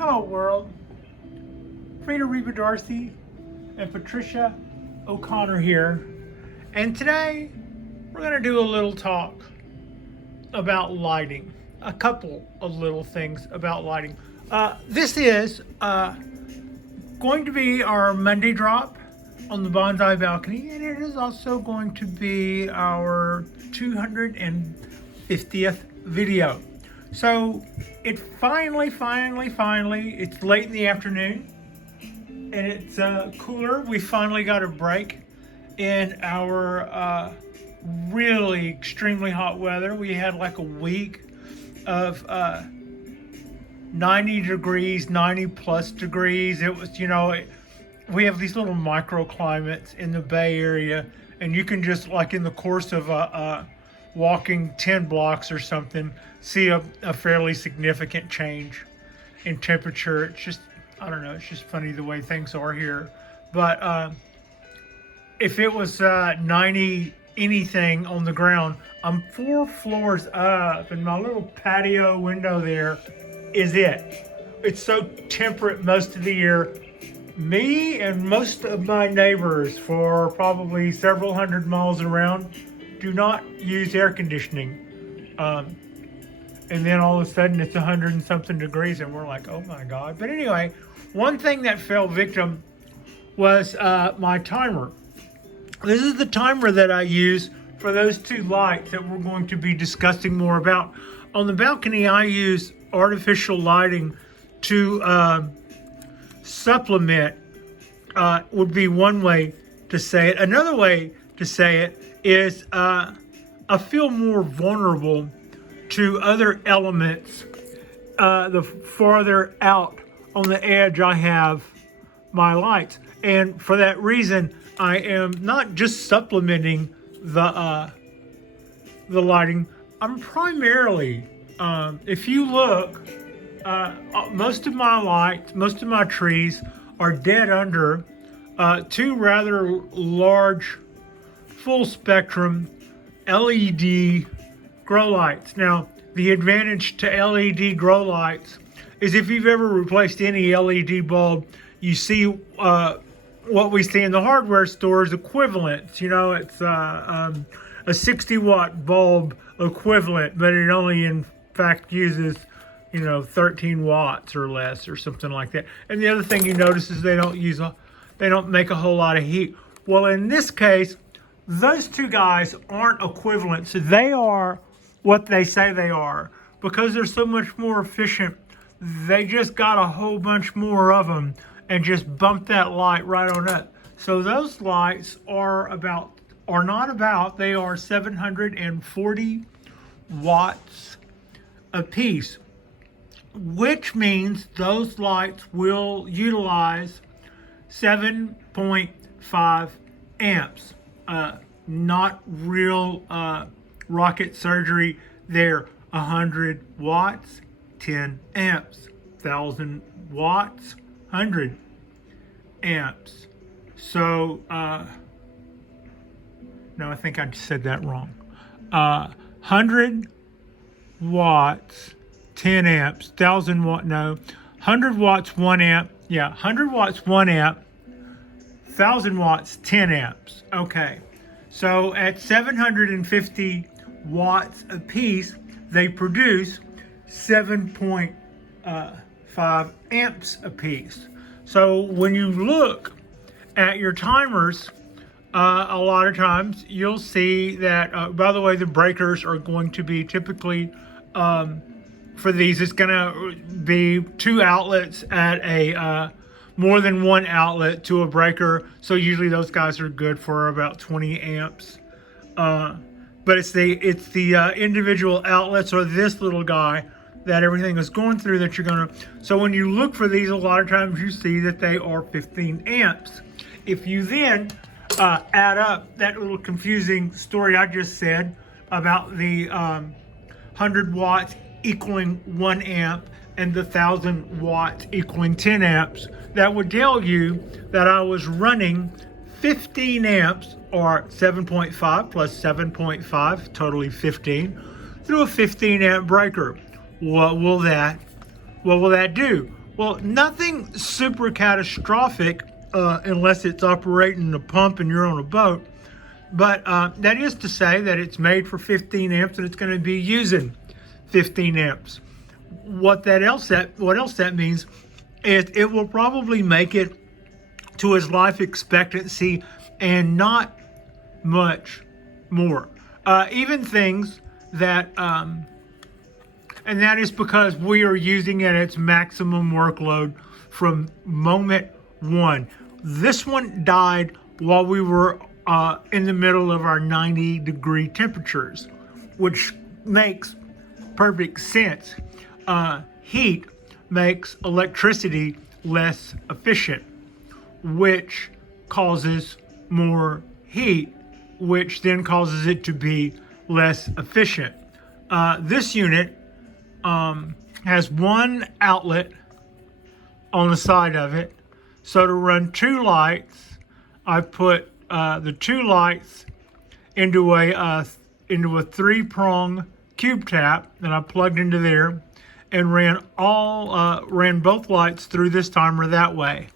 Hello world, Frida Reba Darcy and Patricia O'Connor here, and today we're going to do a little talk about lighting, a couple of little things about lighting. This is going to be our Monday drop on the Bonsai balcony, and it is also going to be our 250th video. So it finally, it's late in the afternoon and it's cooler. We finally got a break in our really extremely hot weather. We had like a week of 90 degrees, 90 plus degrees. It was, we have these little microclimates in the Bay Area, and you can just, like, in the course of walking 10 blocks or something, see a fairly significant change in temperature. It's just, I don't know, it's just funny the way things are here. But if it was 90 anything on the ground, I'm 4 floors up, and my little patio window there is it. It's so temperate most of the year. Me and most of my neighbors for probably several hundred miles around do not use air conditioning. And then all of a sudden it's 100 and something degrees and we're like, oh my God. But anyway, one thing that fell victim was my timer. This is the timer that I use for those 2 lights that we're going to be discussing more about. On the balcony, I use artificial lighting to supplement, would be one way to say it. Another way to say it is I feel more vulnerable to other elements the farther out on the edge I have my lights. And for that reason, I am not just supplementing the lighting. I'm primarily, if you look, most of my lights, most of my trees are dead under 2 rather large full spectrum LED grow lights. Now, the advantage to LED grow lights is if you've ever replaced any LED bulb, you see what we see in the hardware stores equivalents. It's a 60 watt bulb equivalent, but it only in fact uses 13 watts or less or something like that. And the other thing you notice is they don't make a whole lot of heat. Well, in this case, those 2 guys aren't equivalent. So they are what they say they are. Because they're so much more efficient, they just got a whole bunch more of them and just bump that light right on up. So those lights they are 740 watts a piece, which means those lights will utilize 7.5 amps. Not real rocket surgery there. 100 watts, 10 amps. 1,000 watts, 100 amps. So, no, I think I said that wrong. 100 watts, 10 amps, 1,000 watt, no, 100 watts, 1 amp. Yeah, 100 watts, 1 amp, 1,000 watts, 10 amps. Okay, so at 750 watts a piece, they produce 7.5 amps a piece. So when you look at your timers, a lot of times you'll see that, by the way, the breakers are going to be typically, for these, it's going to be 2 outlets at a, more than 1 outlet to a breaker. So usually those guys are good for about 20 amps. But it's the individual outlets or this little guy that everything is going through that you're going to. So when you look for these, a lot of times you see that they are 15 amps. If you then add up that little confusing story I just said about the 100 watts equaling 1 amp and the 1,000 watts equaling 10 amps, that would tell you that I was running 15 amps, or 7.5 plus 7.5, totally 15, through a 15 amp breaker. What will that do? Well, nothing super catastrophic unless it's operating a pump and you're on a boat. But that is to say that it's made for 15 amps and it's going to be using 15 amps. What else that means is it will probably make it to its life expectancy and not much more. Even things that, and that is because we are using it at its maximum workload from moment one. This one died while we were in the middle of our 90-degree temperatures, which makes perfect sense. Heat makes electricity less efficient, which causes more heat, which then causes it to be less efficient. This unit has one outlet on the side of it. So to run two lights, I put the two lights into a 3-prong cube tap that I plugged into there, and ran both lights through this timer that way.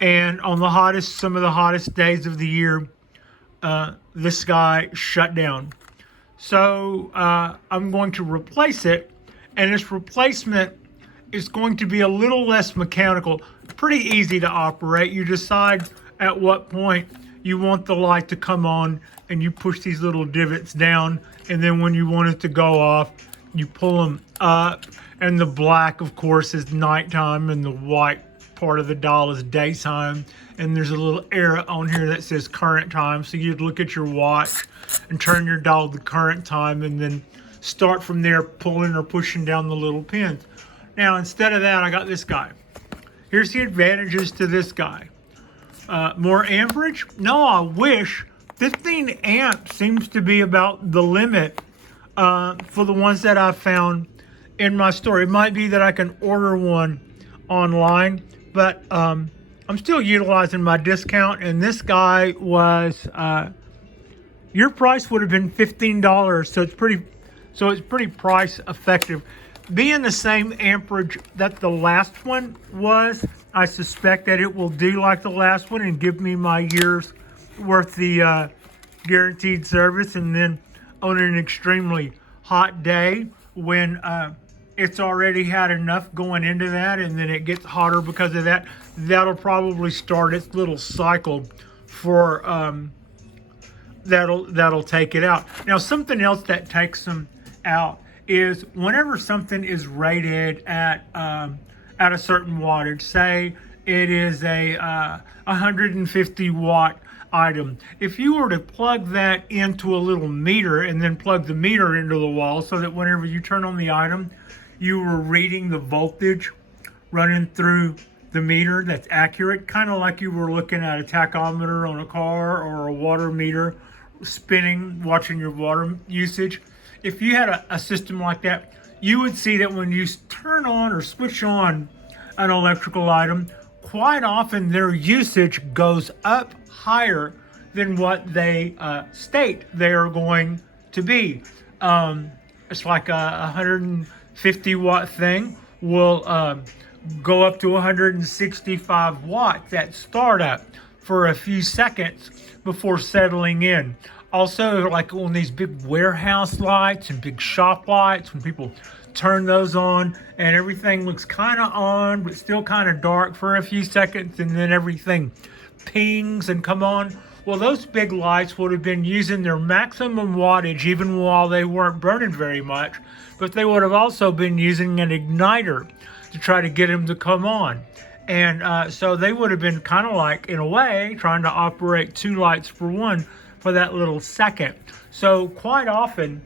And on some of the hottest days of the year, this guy shut down. So I'm going to replace it, and this replacement is going to be a little less mechanical, pretty easy to operate. You decide at what point you want the light to come on, and you push these little divots down, and then when you want it to go off, you pull them up, and the black, of course, is nighttime, and the white part of the dial is daytime, and there's a little arrow on here that says current time, so you'd look at your watch and turn your dial to current time, and then start from there pulling or pushing down the little pins. Now, instead of that, I got this guy. Here's the advantages to this guy. More amperage? No, I wish. 15 amps seems to be about the limit for the ones that I've found in my store. It might be that I can order one online, but I'm still utilizing my discount, and this guy was, your price would have been $15, so it's pretty price effective. Being the same amperage that the last one was, I suspect that it will do like the last one and give me my year's worth the guaranteed service. And then on an extremely hot day when it's already had enough going into that, and then it gets hotter because of that, that'll probably start its little cycle for that'll take it out. Now, something else that takes them out is whenever something is rated at a certain wattage, say it is a 150 watt item. If you were to plug that into a little meter and then plug the meter into the wall so that whenever you turn on the item, you were reading the voltage running through the meter that's accurate, kind of like you were looking at a tachometer on a car or a water meter spinning, watching your water usage. If you had a system like that, you would see that when you turn on or switch on an electrical item, quite often their usage goes up higher than what they state they are going to be. It's like a 150 watt thing will go up to 165 watts at startup for a few seconds before settling in. Also, like on these big warehouse lights and big shop lights, when people turn those on and everything looks kind of on but still kind of dark for a few seconds, and then everything pings and come on. Well, those big lights would have been using their maximum wattage even while they weren't burning very much, but they would have also been using an igniter to try to get them to come on. And so they would have been kind of like, in a way, trying to operate two lights for one for that little second. So quite often,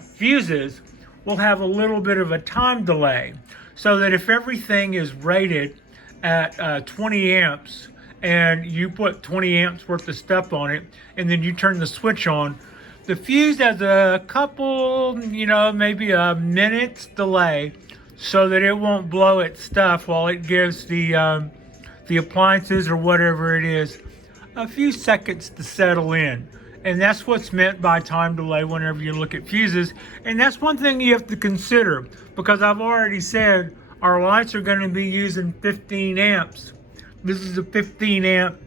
fuses will have a little bit of a time delay, so that if everything is rated at 20 amps and you put 20 amps worth of stuff on it and then you turn the switch on, the fuse has a couple, maybe a minute's delay, so that it won't blow its stuff while it gives the appliances or whatever it is a few seconds to settle in. And that's what's meant by time delay whenever you look at fuses. And that's one thing you have to consider, because I've already said our lights are going to be using 15 amps. This is a 15 amp.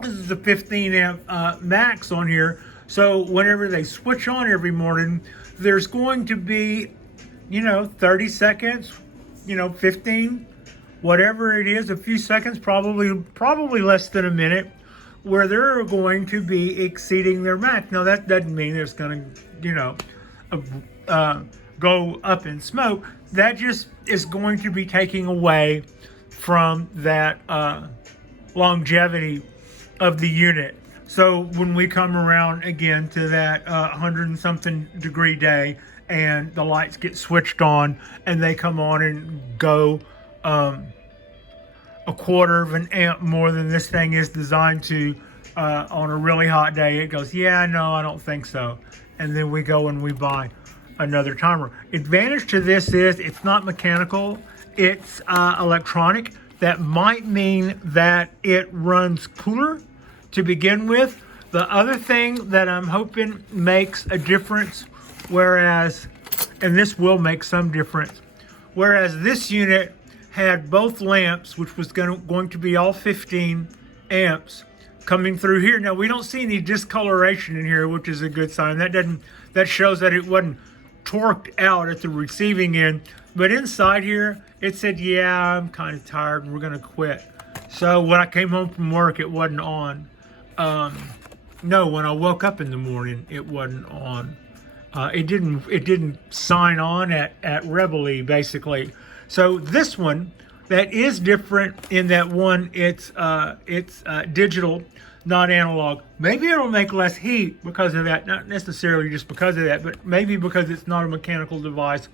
This is a 15 amp max on here. So whenever they switch on every morning, there's going to be, 30 seconds, 15, whatever it is, a few seconds, probably less than a minute, where they're going to be exceeding their max. Now that doesn't mean it's going to, go up in smoke. That just is going to be taking away from that longevity of the unit. So when we come around again to that 100 and something degree day, and the lights get switched on and they come on and go a quarter of an amp more than this thing is designed to on a really hot day, it goes, yeah, no, I don't think so. And then we go and we buy another timer. Advantage to this is it's not mechanical, it's electronic. That might mean that it runs cooler to begin with. The other thing that I'm hoping makes a difference, whereas, and this will make some difference, whereas this unit had both lamps, which was going to be all 15 amps coming through here. Now we don't see any discoloration in here, which is a good sign. That shows that it wasn't torqued out at the receiving end. But inside here, it said, yeah, I'm kind of tired and we're gonna quit. So when I came home from work, it wasn't on. No, when I woke up in the morning, it wasn't on. It didn't sign on at Reveille, basically. So this one, that is different in that one, it's digital, not analog. Maybe it'll make less heat because of that, not necessarily just because of that, but maybe because it's not a mechanical device,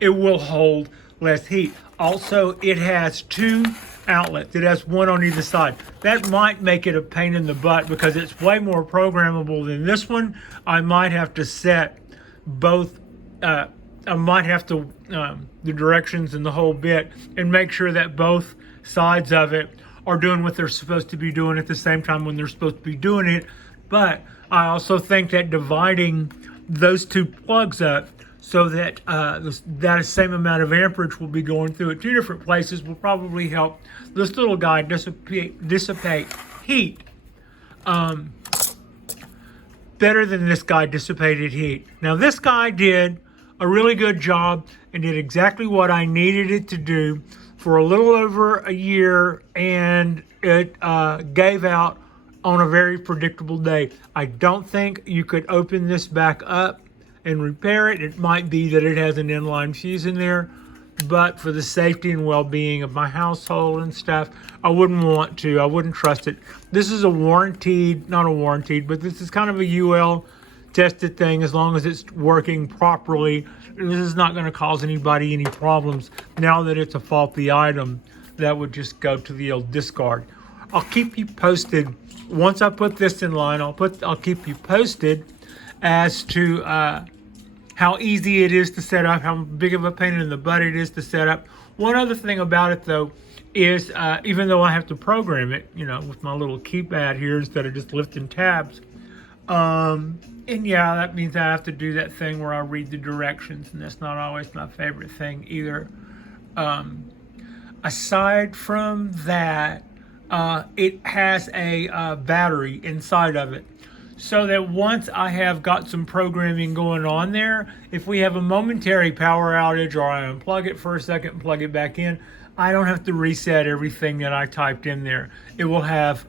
it will hold less heat. Also, it has two outlets. It has one on either side. That might make it a pain in the butt because it's way more programmable than this one. I might have to set both, I might have to, the directions and the whole bit, and make sure that both sides of it are doing what they're supposed to be doing at the same time when they're supposed to be doing it. But I also think that dividing those two plugs up so that that same amount of amperage will be going through at two different places will probably help this little guy dissipate heat better than this guy dissipated heat. Now this guy did a really good job and did exactly what I needed it to do for a little over a year, and it gave out on a very predictable day. I don't think you could open this back up and repair it. It might be that it has an inline fuse in there, but for the safety and well-being of my household and stuff, I wouldn't want to. I wouldn't trust it. This is a warranted, not a warranted, but this is kind of a UL tested thing. As long as it's working properly, this is not going to cause anybody any problems. Now that it's a faulty item, that would just go to the old discard. I'll keep you posted. Once I put this in line, I'll keep you posted as to how easy it is to set up, how big of a pain in the butt it is to set up. One other thing about it though is even though I have to program it, with my little keypad here instead of just lifting tabs, and yeah, that means I have to do that thing where I read the directions, and that's not always my favorite thing either. Aside from that, it has a battery inside of it, so that once I have got some programming going on there, if we have a momentary power outage or I unplug it for a second and plug it back in, I don't have to reset everything that I typed in there. It'll have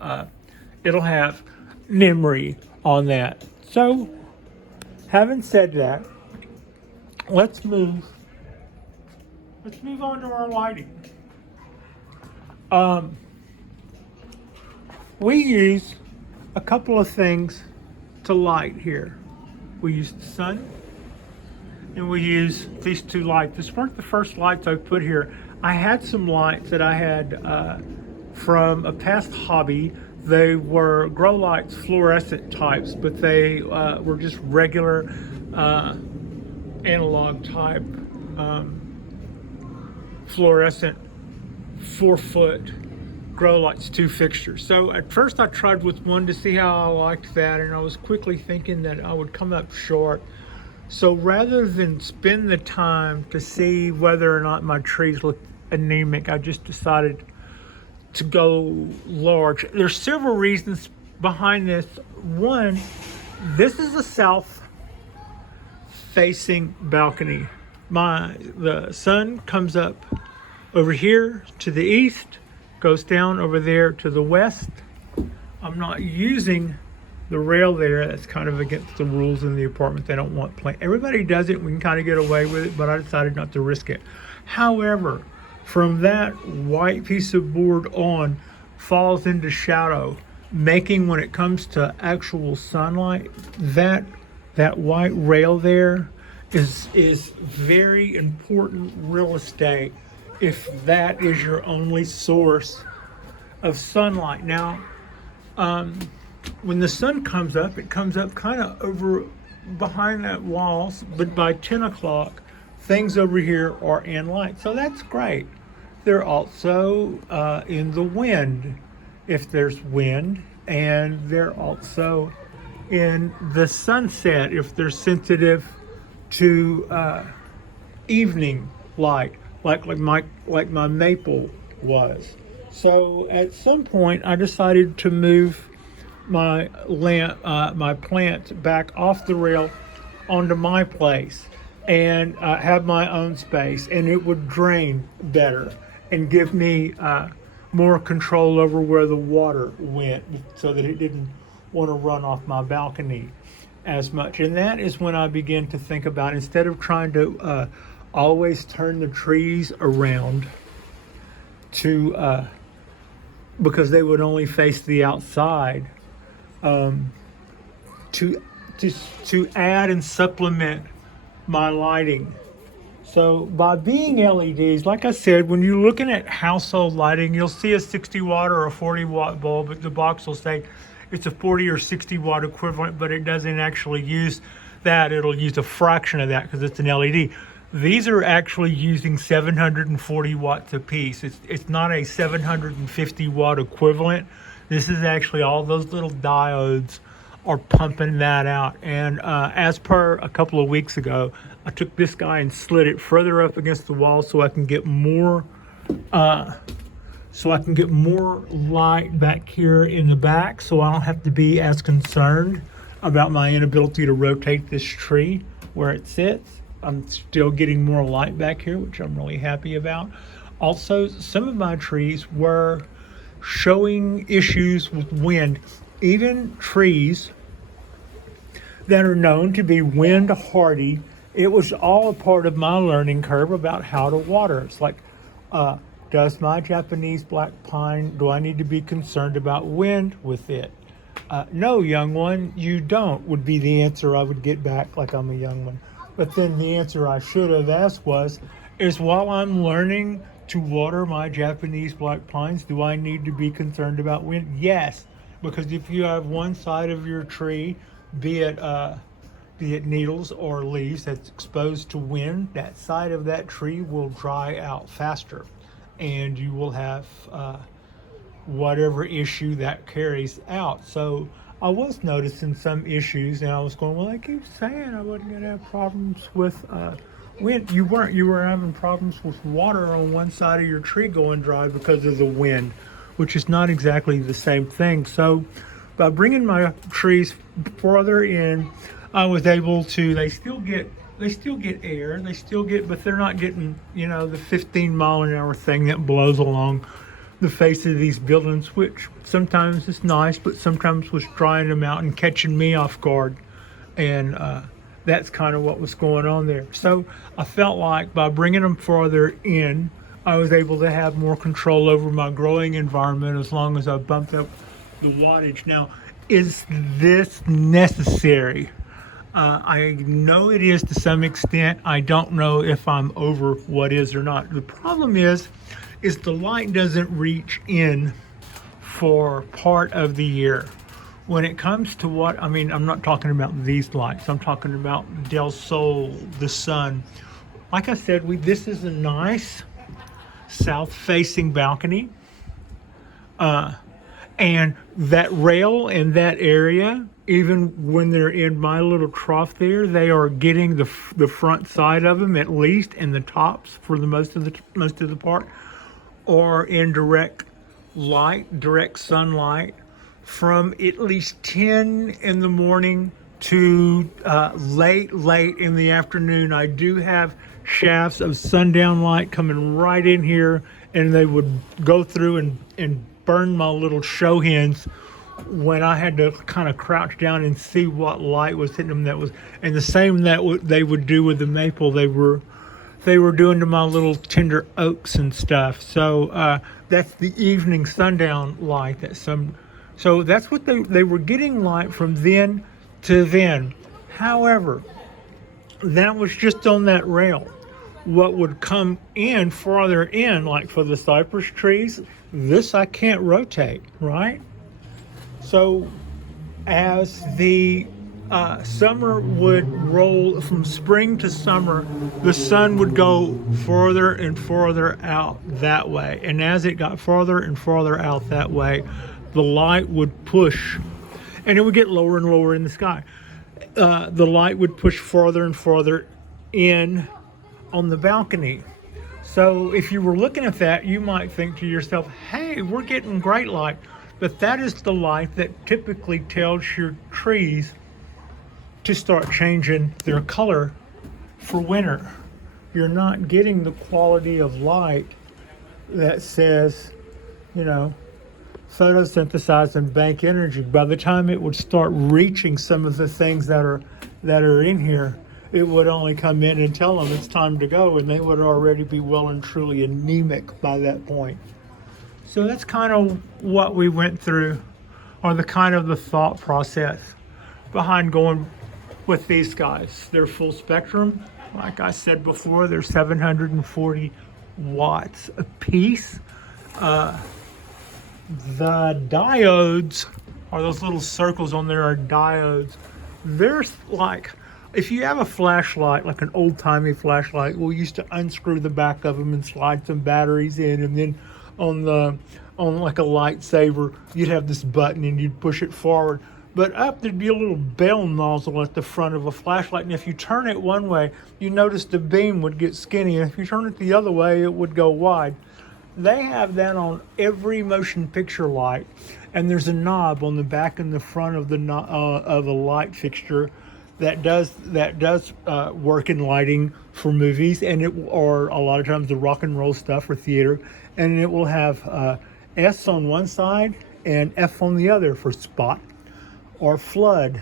memory on that. So, having said that, let's move on to our lighting. We use a couple of things to light here. We use the sun, and we use these two lights. This weren't the first lights I put here. I had some lights that I had from a past hobby. They were grow lights, fluorescent types, but they were just regular analog type fluorescent 4-foot grow lights, 2 fixtures. So at first I tried with one to see how I liked that, and I was quickly thinking that I would come up short So rather than spend the time to see whether or not my trees look anemic, I just decided to go large. There's several reasons behind this. One, this is a south facing balcony. The sun comes up over here to the east, goes down over there to the west. I'm not using the rail there. That's kind of against the rules in the apartment. They don't want plant. Everybody does it. We can kind of get away with it, but I decided not to risk it. However, from that white piece of board on falls into shadow, making, when it comes to actual sunlight, that white rail there is very important real estate if that is your only source of sunlight. Now, when the sun comes up, it comes up kind of over behind that walls, but by 10 o'clock, things over here are in light. So that's great. They're also in the wind, if there's wind, and they're also in the sunset, if they're sensitive to evening light, like my maple was. So at some point, I decided to move my plant back off the rail onto my place and have my own space, and it would drain better and give me more control over where the water went, so that it didn't want to run off my balcony as much. And that is when I began to think about, instead of trying to always turn the trees around to because they would only face the outside, to add and supplement my lighting. So by being LEDs, like I said, when you're looking at household lighting, you'll see a 60 watt or a 40 watt bulb, but the box will say it's a 40 or 60 watt equivalent, but it doesn't actually use that. It'll use a fraction of that because it's an LED. These are actually using 740 watts a piece. It's not a 750 watt equivalent. This is actually, all those little diodes are pumping that out. And as per a couple of weeks ago, I took this guy and slid it further up against the wall so I can get more light back here in the back, so I don't have to be as concerned about my inability to rotate this tree where it sits. I'm still getting more light back here, which I'm really happy about. Also, some of my trees were showing issues with wind. Even trees that are known to be wind hardy, it was all a part of my learning curve about how to water. It's like, does my Japanese black pine, do I need to be concerned about wind with it? No, young one, you don't, would be the answer I would get back, like I'm a young one. But then the answer I should have asked is while I'm learning to water my Japanese black pines, do I need to be concerned about wind? Yes, because if you have one side of your tree, be it needles or leaves, that's exposed to wind, that side of that tree will dry out faster, and you will have whatever issue that carries out. So I was noticing some issues, and I was going, well, I keep saying I wasn't going to have problems with wind. You weren't. You were having problems with water on one side of your tree going dry because of the wind, which is not exactly the same thing. So by bringing my trees further in, I was able to, they still get air, but they're not getting, the 15-mile-an-hour thing that blows along the face of these buildings, which sometimes is nice, but sometimes was drying them out and catching me off guard. And that's kind of what was going on there. So I felt like by bringing them farther in, I was able to have more control over my growing environment as long as I bumped up the wattage. Now, is this necessary? I know it is to some extent. I don't know if I'm over what is or not. The problem is the light doesn't reach in for part of the year. When it comes to I'm not talking about these lights. I'm talking about Del Sol, the sun. Like I said, this is a nice south-facing balcony. And that rail in that area even when they're in my little trough there, they are getting the front side of them at least, and the tops for the most of the part, or in direct light, direct sunlight, from at least 10 in the morning to late in the afternoon. I do have shafts of sundown light coming right in here, and they would go through and burn my little show hens when I had to kind of crouch down and see what light was hitting them. That was, and the same that they would do with the maple. They were doing to my little tender oaks and stuff. So that's the evening sundown light. So that's what they were getting light from then to then. However, that was just on that rail. What would come in farther in, like for the cypress trees, this I can't rotate, right? So as the summer would roll from spring to summer, the sun would go farther and farther out that way. And as it got farther and farther out that way, the light would push, and it would get lower and lower in the sky. The light would push farther and farther in on the balcony. So if you were looking at that, you might think to yourself, hey, we're getting great light. But that is the light that typically tells your trees to start changing their color for winter. You're not getting the quality of light that says, photosynthesize and bank energy. By the time it would start reaching some of the things that are in here, it would only come in and tell them it's time to go, and they would already be well and truly anemic by that point. So that's kind of what we went through, or the kind of the thought process behind going with these guys. They're full spectrum. Like I said before, they're 740 watts a piece. The diodes, or those little circles on there, are diodes. They're like, if you have a flashlight, like an old-timey flashlight, we used to unscrew the back of them and slide some batteries in, and then on like a lightsaber, you'd have this button and you'd push it forward. But up there'd be a little bell nozzle at the front of a flashlight, and if you turn it one way, you notice the beam would get skinny, and if you turn it the other way, it would go wide. They have that on every motion picture light, and there's a knob on the back and the front of a light fixture that does work in lighting for movies, or a lot of times the rock and roll stuff for theater, and it will have S on one side and F on the other for spot or flood.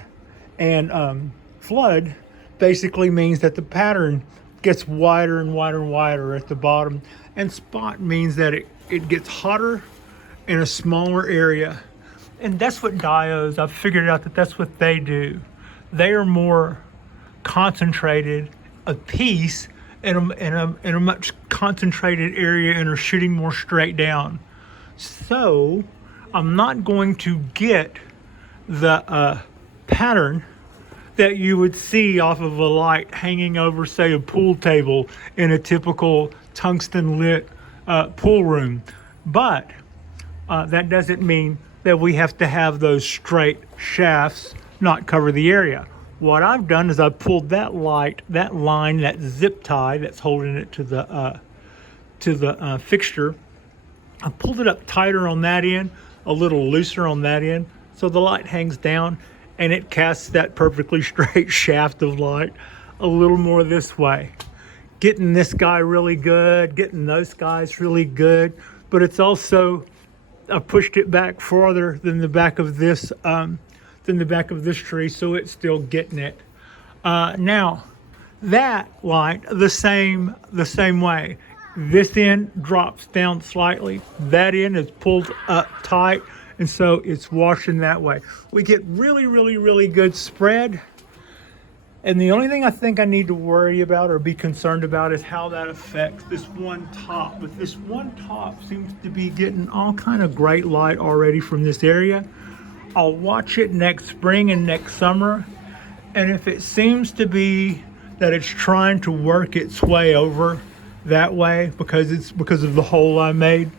And flood basically means that the pattern gets wider and wider and wider at the bottom, and spot means that it gets hotter in a smaller area. And that's what diodes, I've figured out that's what they do. They are more concentrated a piece in a much concentrated area, and are shooting more straight down. So I'm not going to get the pattern that you would see off of a light hanging over, say, a pool table in a typical tungsten lit pool room. But that doesn't mean that we have to have those straight shafts not cover the area. What I've done is I've pulled that line, that zip tie that's holding it to the fixture. I pulled it up tighter on that end, a little looser on that end, so the light hangs down and it casts that perfectly straight shaft of light a little more this way. Getting this guy really good, getting those guys really good, but it's also, I pushed it back farther than the back of this tree, so it's still getting it. Now, that light, the same way. This end drops down slightly. That end is pulled up tight, and so it's washing that way. We get really, really, really good spread. And the only thing I think I need to worry about or be concerned about is how that affects this one top. But this one top seems to be getting all kind of great light already from this area. I'll watch it next spring and next summer, and if it seems to be that it's trying to work its way over that way because of the hole I made,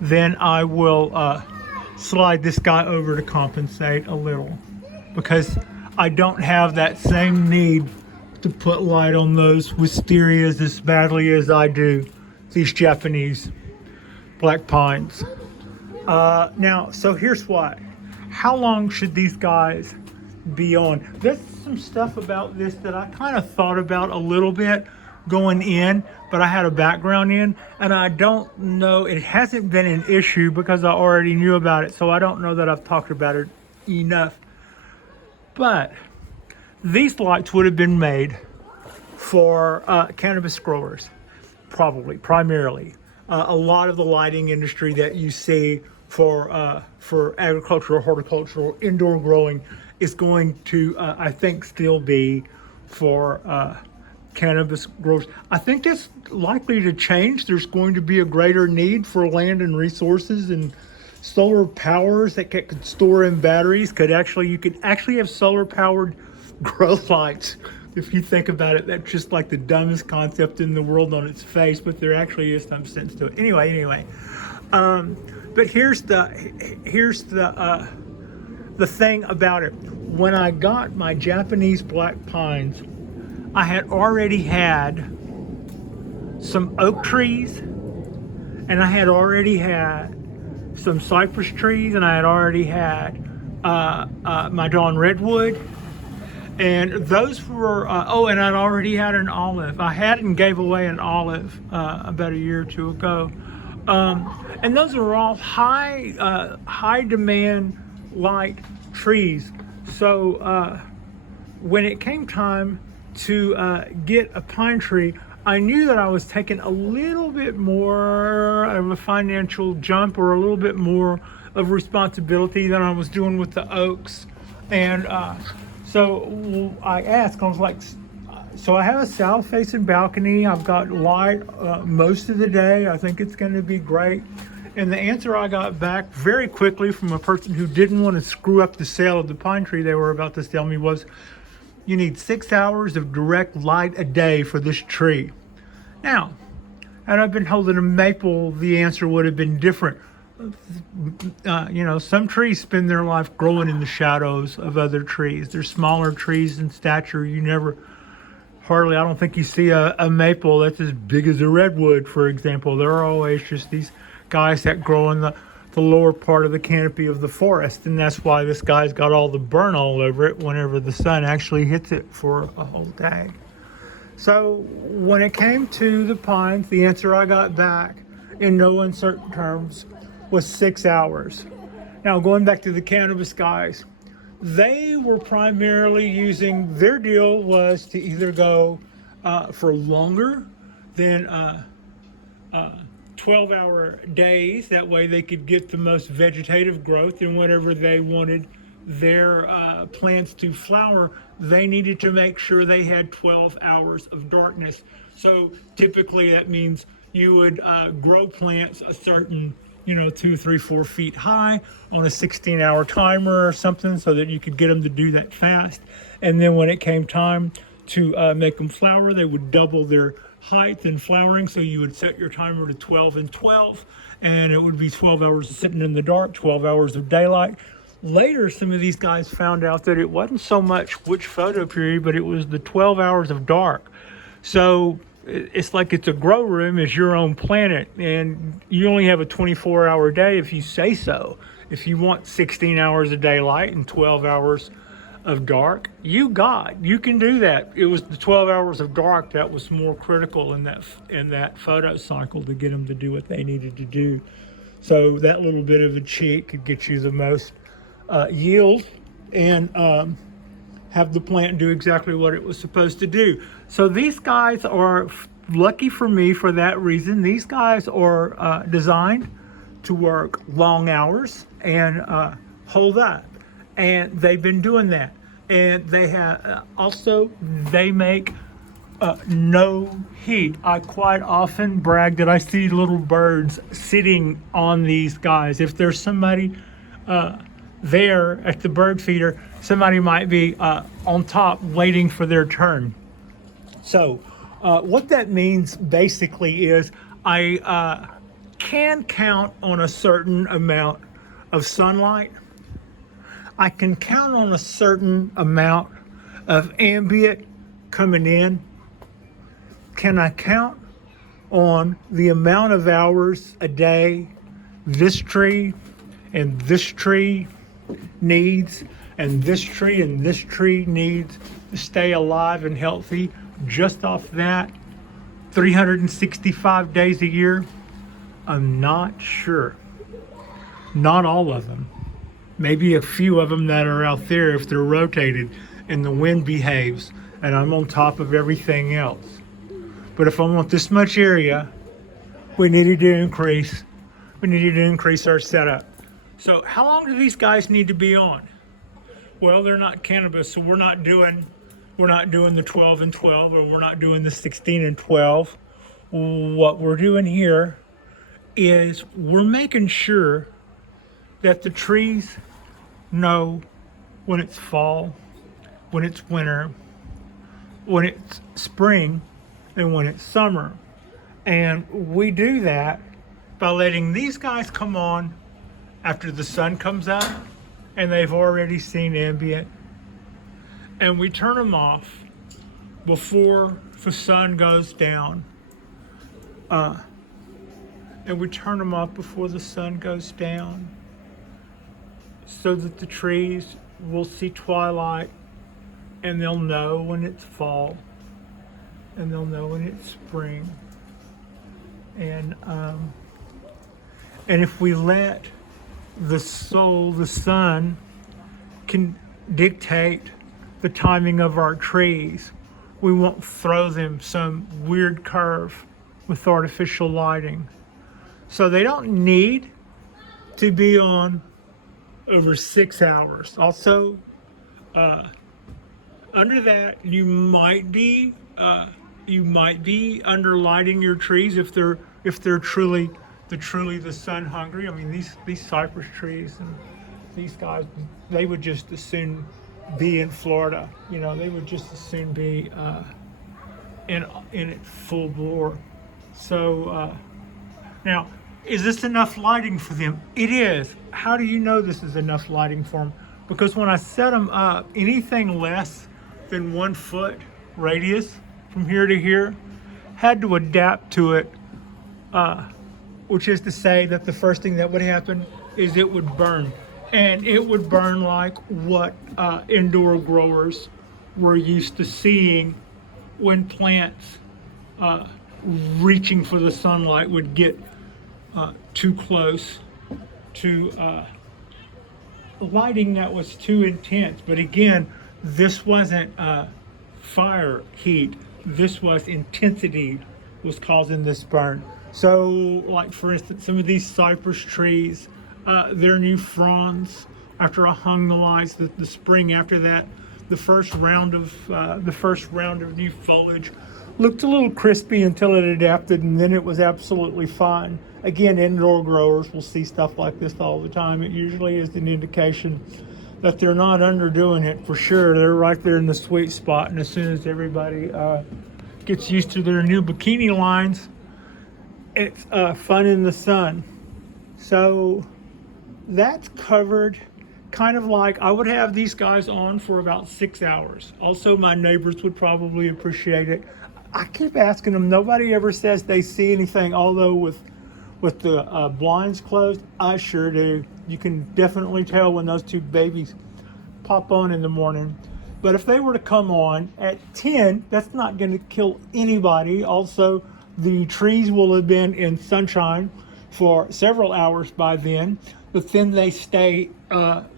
then I will slide this guy over to compensate a little. because I don't have that same need to put light on those wisterias as badly as I do these Japanese black pines. Now, so here's why. How long should these guys be on? There's some stuff about this that I kind of thought about a little bit going in, but I had a background in, and I don't know, it hasn't been an issue because I already knew about it, so I don't know that I've talked about it enough. But these lights would have been made for cannabis growers, probably, primarily. A lot of the lighting industry that you see for agricultural, horticultural, indoor growing is going to, I think, still be for cannabis growers. I think that's likely to change. There's going to be a greater need for land and resources, and solar powers that could store in batteries you could actually have solar powered grow lights. If you think about it, that's just like the dumbest concept in the world on its face, but there actually is some sense to it. Anyway, but here's the thing about it. When I got my Japanese black pines, I had already had some oak trees, and I had already had some cypress trees, and I had already had my Dawn redwood. And those were, and I'd already had an olive. I had and gave away an olive about a year or two ago. And those are all high demand light trees. So when it came time to get a pine tree, I knew that I was taking a little bit more of a financial jump, or a little bit more of responsibility than I was doing with the oaks. And so I asked, I was like, so I have a south facing balcony. I've got light most of the day. I think it's going to be great. And the answer I got back very quickly from a person who didn't want to screw up the sale of the pine tree they were about to sell me was, you need 6 hours of direct light a day for this tree. Now, had I been holding a maple, the answer would have been different. Some trees spend their life growing in the shadows of other trees. They're smaller trees in stature. I don't think you see a maple that's as big as a redwood, for example. They're always just these guys that grow in the lower part of the canopy of the forest, and that's why this guy's got all the burn all over it whenever the sun actually hits it for a whole day. So when it came to the pines, the answer I got back in no uncertain terms was 6 hours. Now, going back to the cannabis guys, they were primarily using, their deal was to either go for longer than 12-hour days. That way they could get the most vegetative growth, and whenever they wanted their plants to flower, they needed to make sure they had 12 hours of darkness. So typically that means you would grow plants a certain 2, 3, 4 feet high on a 16-hour timer or something, so that you could get them to do that fast. And then when it came time to make them flower, they would double their height and flowering. So you would set your timer to 12 and 12, and it would be 12 hours of sitting in the dark, 12 hours of daylight. Later, some of these guys found out that it wasn't so much which photo period, but it was the 12 hours of dark. So it's like it's a grow room is your own planet, and you only have a 24-hour day if you say so. If you want 16 hours of daylight and 12 hours of dark, you can do that. It was the 12 hours of dark that was more critical in that photo cycle to get them to do what they needed to do. So that little bit of a cheat could get you the most yield and have the plant do exactly what it was supposed to do. So these guys are lucky for me for that reason. These guys are designed to work long hours and hold up, and they've been doing that. And they have they make no heat. I quite often brag that I see little birds sitting on these guys. If there's somebody there at the bird feeder, somebody might be on top waiting for their turn. So what that means basically is I can count on a certain amount of sunlight. I can count on a certain amount of ambient coming in. Can I count on the amount of hours a day this tree and this tree needs, and this tree and this tree needs to stay alive and healthy just off that 365 days a year? I'm not sure. Not all of them. Maybe a few of them that are out there if they're rotated and the wind behaves and I'm on top of everything else. But if I want this much area, we needed to increase our setup. So how long do these guys need to be on? Well, they're not cannabis, so we're not doing the 12 and 12, or we're not doing the 16 and 12. What we're doing here is we're making sure that the trees know when it's fall, when it's winter, when it's spring, and when it's summer. And we do that by letting these guys come on after the sun comes up and they've already seen ambient. And we turn them off before the sun goes down. And we turn them off before the sun goes down so that the trees will see twilight and they'll know when it's fall and they'll know when it's spring. And if we let the sun can dictate the timing of our trees, we won't throw them some weird curve with artificial lighting. So they don't need to be on over 6 hours. Also, under that, you might be under lighting your trees if they're truly the sun hungry. I mean, these cypress trees and these guys, they would just as soon be in Florida. You know, they would just as soon be in it full bore. So now, is this enough lighting for them? It is. How do you know this is enough lighting for them? Because when I set them up, anything less than 1 foot radius from here to here had to adapt to it, which is to say that the first thing that would happen is it would burn. And it would burn like what indoor growers were used to seeing when plants reaching for the sunlight would get too close to lighting that was too intense. But again, this wasn't fire heat. This was intensity was causing this burn. So, like for instance, some of these cypress trees, their new fronds, after I hung the lights, the spring after that, the first round of new foliage looked a little crispy until it adapted, and then it was absolutely fine. Again, indoor growers will see stuff like this all the time. It usually is an indication that they're not underdoing it for sure. They're right there in the sweet spot, and as soon as everybody gets used to their new bikini lines, it's fun in the sun. So that's covered. Kind of like I would have these guys on for about 6 hours. Also, my neighbors would probably appreciate it. I keep asking them, nobody ever says they see anything, although with the blinds closed, I sure do. You can definitely tell when those two babies pop on in the morning. But if they were to come on at 10, that's not going to kill anybody. Also, the trees will have been in sunshine for several hours by then, but then they stay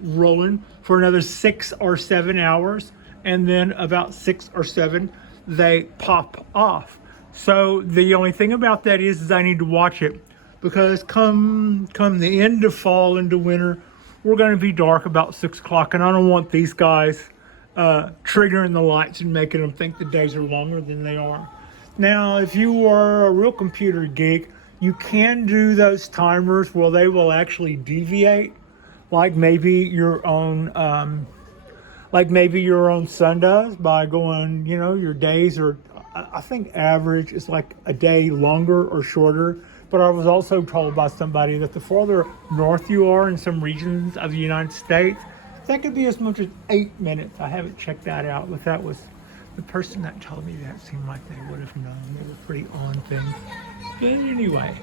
rolling for another 6 or 7 hours, and then about 6 or 7 they pop off. So the only thing about that is I need to watch it, because come the end of fall into winter, we're going to be dark about 6 o'clock, and I don't want these guys triggering the lights and making them think the days are longer than they are. Now, if you are a real computer geek, you can do those timers where they will actually deviate, like maybe your own sun does, by going, your days are, I think average is like a day longer or shorter. But I was also told by somebody that the farther north you are in some regions of the United States, think it'd be as much as 8 minutes. I haven't checked that out, but that was the person that told me that seemed like they would have known. They were pretty on things. But anyway,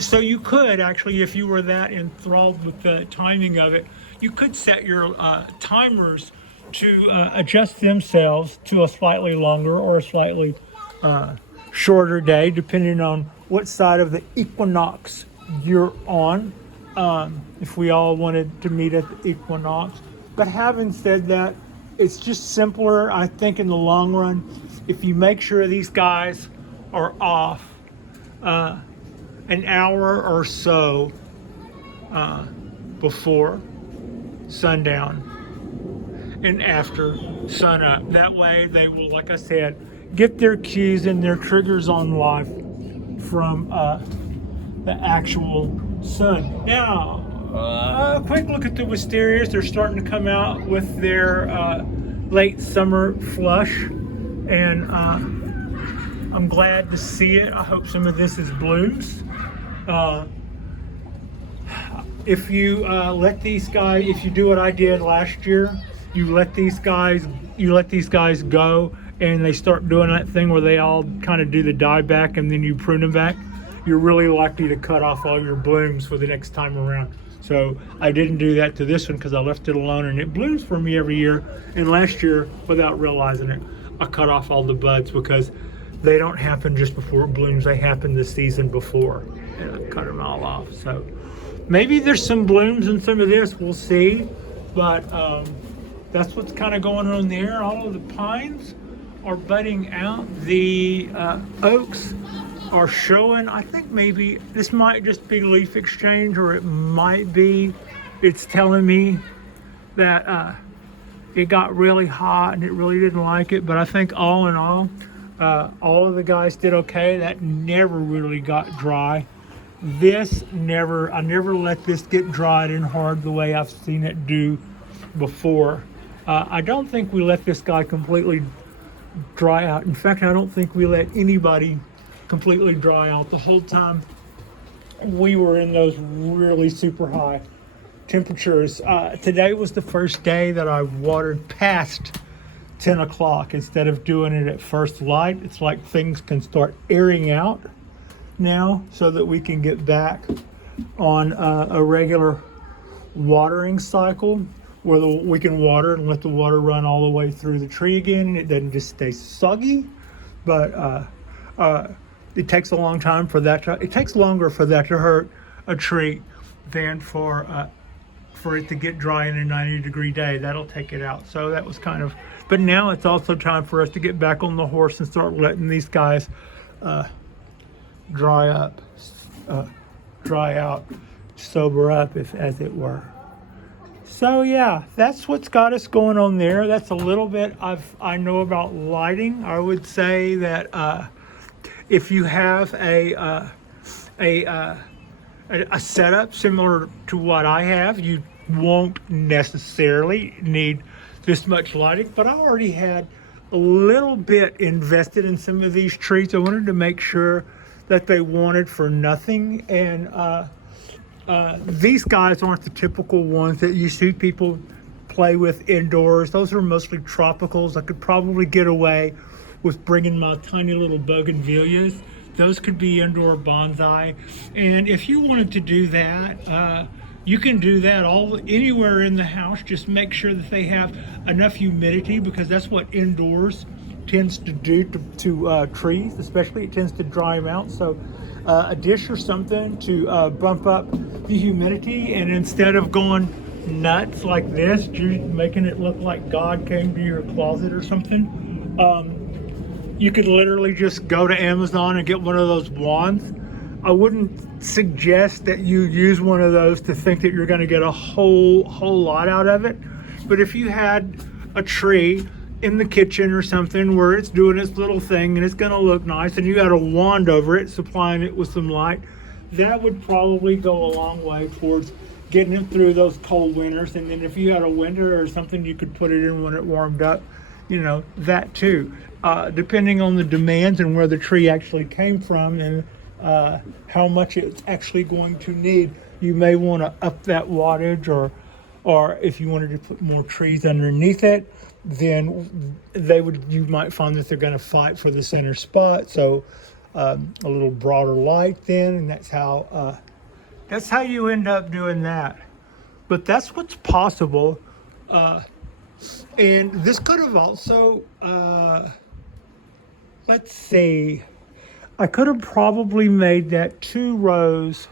so you could actually, if you were that enthralled with the timing of it, you could set your timers to adjust themselves to a slightly longer or a slightly shorter day, depending on what side of the equinox you're on. If we all wanted to meet at the equinox. But having said that, it's just simpler, I think, in the long run, if you make sure these guys are off an hour or so before sundown and after sunup. That way they will, like I said, get their cues and their triggers on life from the actual sun. Now, a quick look at the wisterias. They're starting to come out with their late summer flush, and I'm glad to see it. I hope some of this is blooms. If you let these guys, if you do what I did last year, you let these guys go, and they start doing that thing where they all kind of do the die back and then you prune them back, you're really likely to cut off all your blooms for the next time around. So I didn't do that to this one because I left it alone, and it blooms for me every year. And last year, without realizing it, I cut off all the buds because they don't happen just before it blooms. They happen the season before, and I cut them all off. So maybe there's some blooms in some of this, we'll see. But that's what's kind of going on there. All of the pines are budding out. The oaks are showing. I think maybe this might just be leaf exchange, or it might be it's telling me that it got really hot and it really didn't like it. But I think all in all of the guys did okay. That never really got dry. I never let this get dried in hard the way I've seen it do before. I don't think we let this guy completely dry out. In fact, I don't think we let anybody completely dry out the whole time we were in those really super high temperatures. Today was the first day that I watered past 10 o'clock instead of doing it at first light. It's like things can start airing out now so that we can get back on a regular watering cycle where we can water and let the water run all the way through the tree again. It doesn't just stay soggy, but it takes a long time for that it takes longer for that to hurt a tree than for it to get dry in a 90-degree day. That'll take it out. So that was kind of, but now it's also time for us to get back on the horse and start letting these guys dry out, sober up, as it were. So yeah, that's what's got us going on there. That's a little bit I know about lighting. I would say that if you have a setup similar to what I have, you won't necessarily need this much lighting. But I already had a little bit invested in some of these trees. I wanted to make sure that they wanted for nothing, and these guys aren't the typical ones that you see people play with indoors. Those are mostly tropicals. I could probably get away with bringing my tiny little bougainvilleas. Those could be indoor bonsai. And if you wanted to do that, you can do that anywhere in the house. Just make sure that they have enough humidity, because that's what indoors tends to do to trees, especially. It tends to dry them out. So a dish or something to bump up the humidity, and instead of going nuts like this, you're making it look like God came to your closet or something, you could literally just go to Amazon and get one of those wands. I wouldn't suggest that you use one of those to think that you're going to get a whole lot out of it. But if you had a tree in the kitchen or something where it's doing its little thing and it's going to look nice, and you got a wand over it supplying it with some light, that would probably go a long way towards getting it through those cold winters. And then if you had a winter or something, you could put it in when it warmed up, that too. Depending on the demands and where the tree actually came from and how much it's actually going to need, you may want to up that wattage or or if you wanted to put more trees underneath it, then you might find that they're going to fight for the center spot. So a little broader light then, and that's how you end up doing that. But that's what's possible. And this could have also, let's see, I could have probably made that 2 rows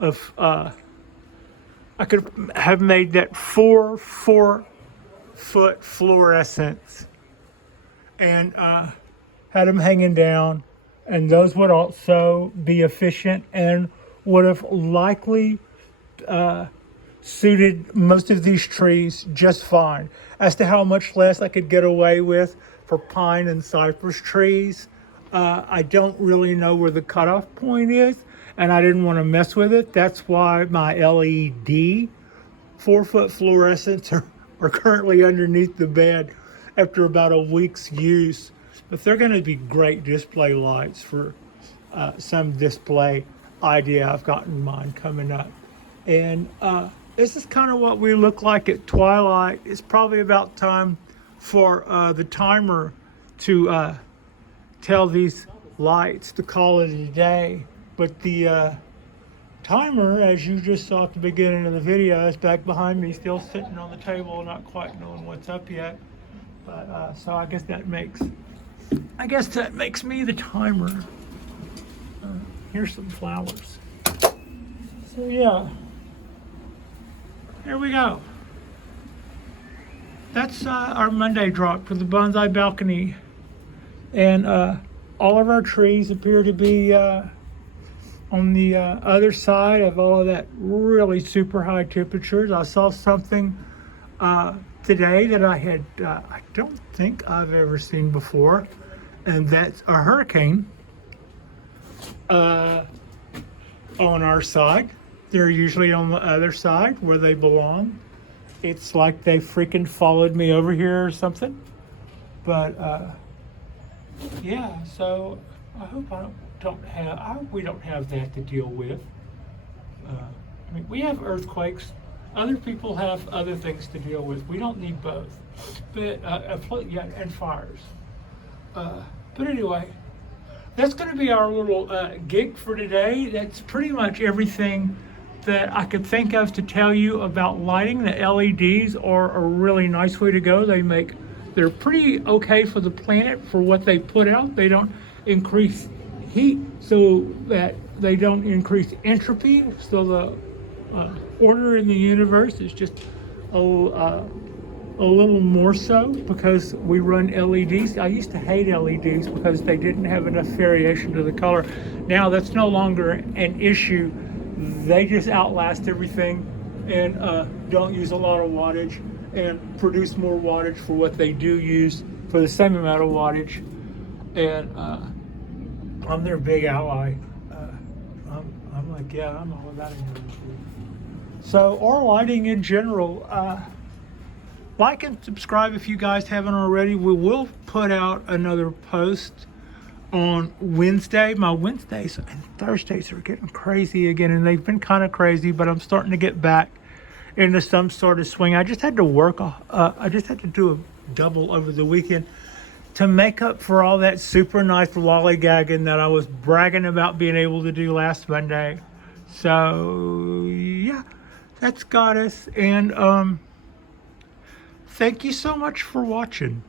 of, I could have made that 4-foot fluorescents and had them hanging down, and those would also be efficient and would have likely suited most of these trees just fine. As to how much less I could get away with for pine and cypress trees, I don't really know where the cutoff point is, and I didn't want to mess with it. That's why my LED 4-foot fluorescents are currently underneath the bed after about a week's use. But they're going to be great display lights for some display idea I've got in mind coming up. And this is kind of what we look like at twilight. It's probably about time for the timer to tell these lights to call it a day. But the timer, as you just saw at the beginning of the video, is back behind me, still sitting on the table, not quite knowing what's up yet. But so I guess that makes me the timer. Here's some flowers. So yeah, there we go. That's our Monday drop for the bonsai balcony. And all of our trees appear to be on the other side of all of that really super high temperatures. I saw something today that I don't think I've ever seen before, and that's a hurricane on our side. They're usually on the other side where they belong. It's like they freaking followed me over here or something. But yeah, so I hope we don't have that to deal with. I mean, we have earthquakes. Other people have other things to deal with. We don't need both. But and fires. But anyway, that's going to be our little gig for today. That's pretty much everything that I could think of to tell you about lighting. The LEDs are a really nice way to go. They're pretty okay for the planet for what they put out. They don't increase heat, so that they don't increase entropy. So the order in the universe is just a little more so because we run LEDs. I used to hate LEDs because they didn't have enough variation to the color. Now that's no longer an issue. They just outlast everything and don't use a lot of wattage and produce more wattage for what they do use for the same amount of wattage. And I'm their big ally. I'm like, yeah, I'm all about it. So, or lighting in general. Like and subscribe if you guys haven't already. We will put out another post on Wednesday. My Wednesdays and Thursdays are getting crazy again, and they've been kind of crazy, but I'm starting to get back into some sort of swing. I just had to do a double over the weekend to make up for all that super nice lollygagging that I was bragging about being able to do last Monday. So yeah, that's got us. And thank you so much for watching.